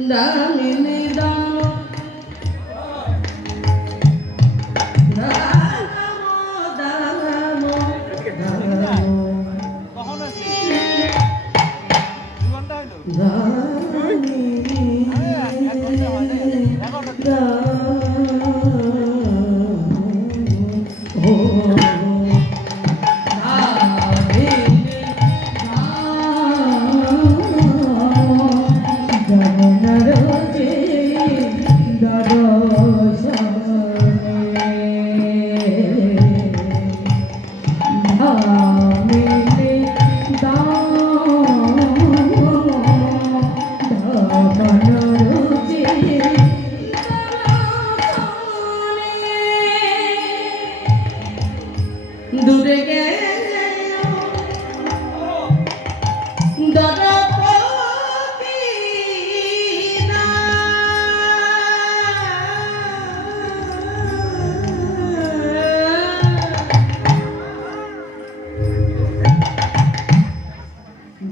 দামিনী দাম দূরে গেলে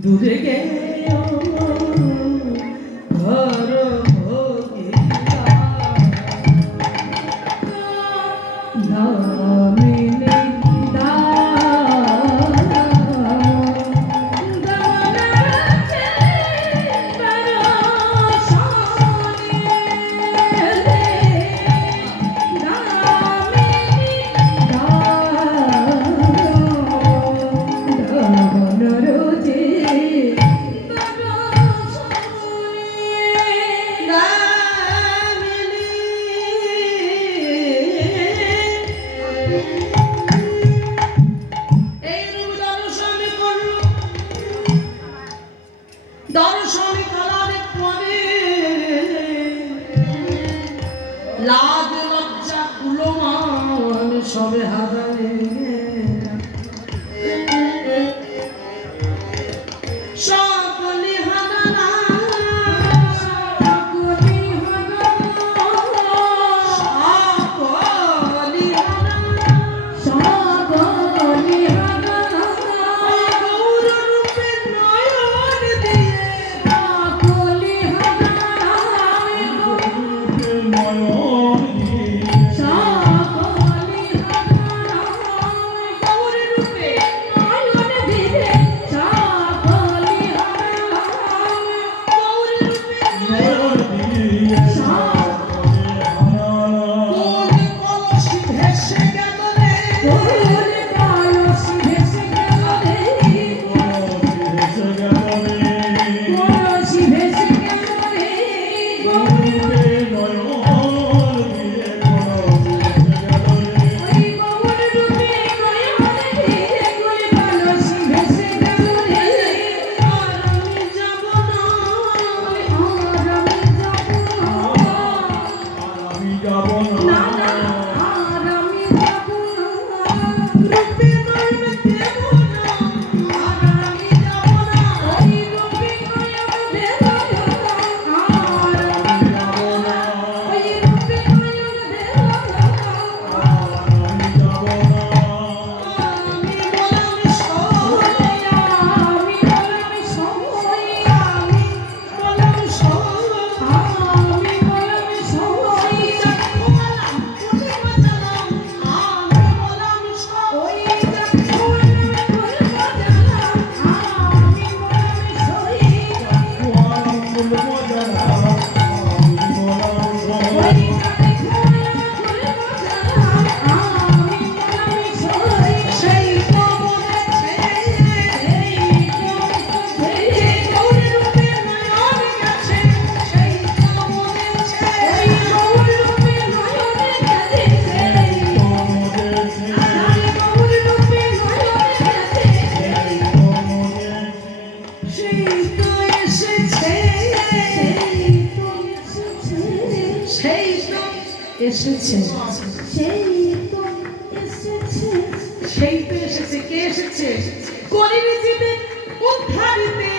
দূরে গেলেও ঘর ভোগে দামিনী দর্শন করার পরে লাজ লজ্জা কুলমান সবে হারালে সকলে হারানা সকলে হারানা সকলে হারানা গৌর রূপে নয়ন দিয়ে এসেছে সেই তো এসেছে কে এসেছে কলির জীবে উদ্ধারিতে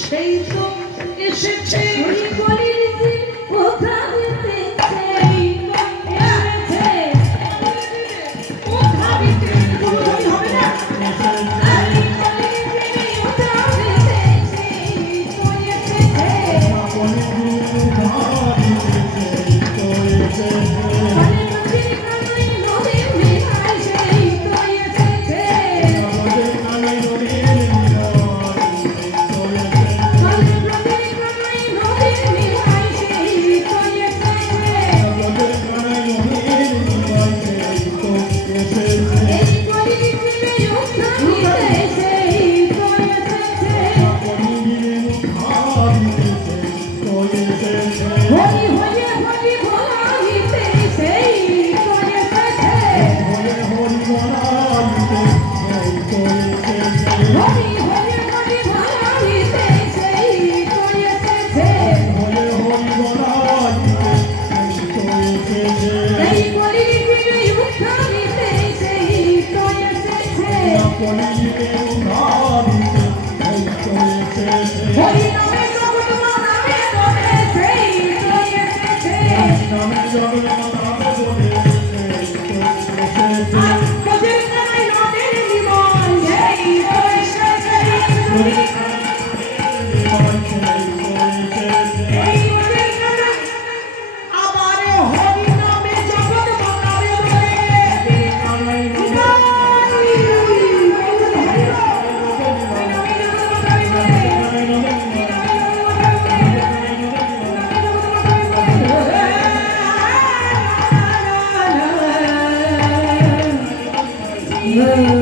সেই তো এসেছে কলির জীবে উদ্ধারিতে সেই তো এসেছে উদ্ধারিতে উদ্ধারি হবে না কলির জীবে উদ্ধারিতে সেই তো এসেছে হরি নামে জগৎ মানবে বলে সেই তো এসেছে আর নদীর কানাই নদের নিমন সেই তো এসেছে এই নদীর কানাই আবার হরি নামে জগৎ মানবে বলে Oh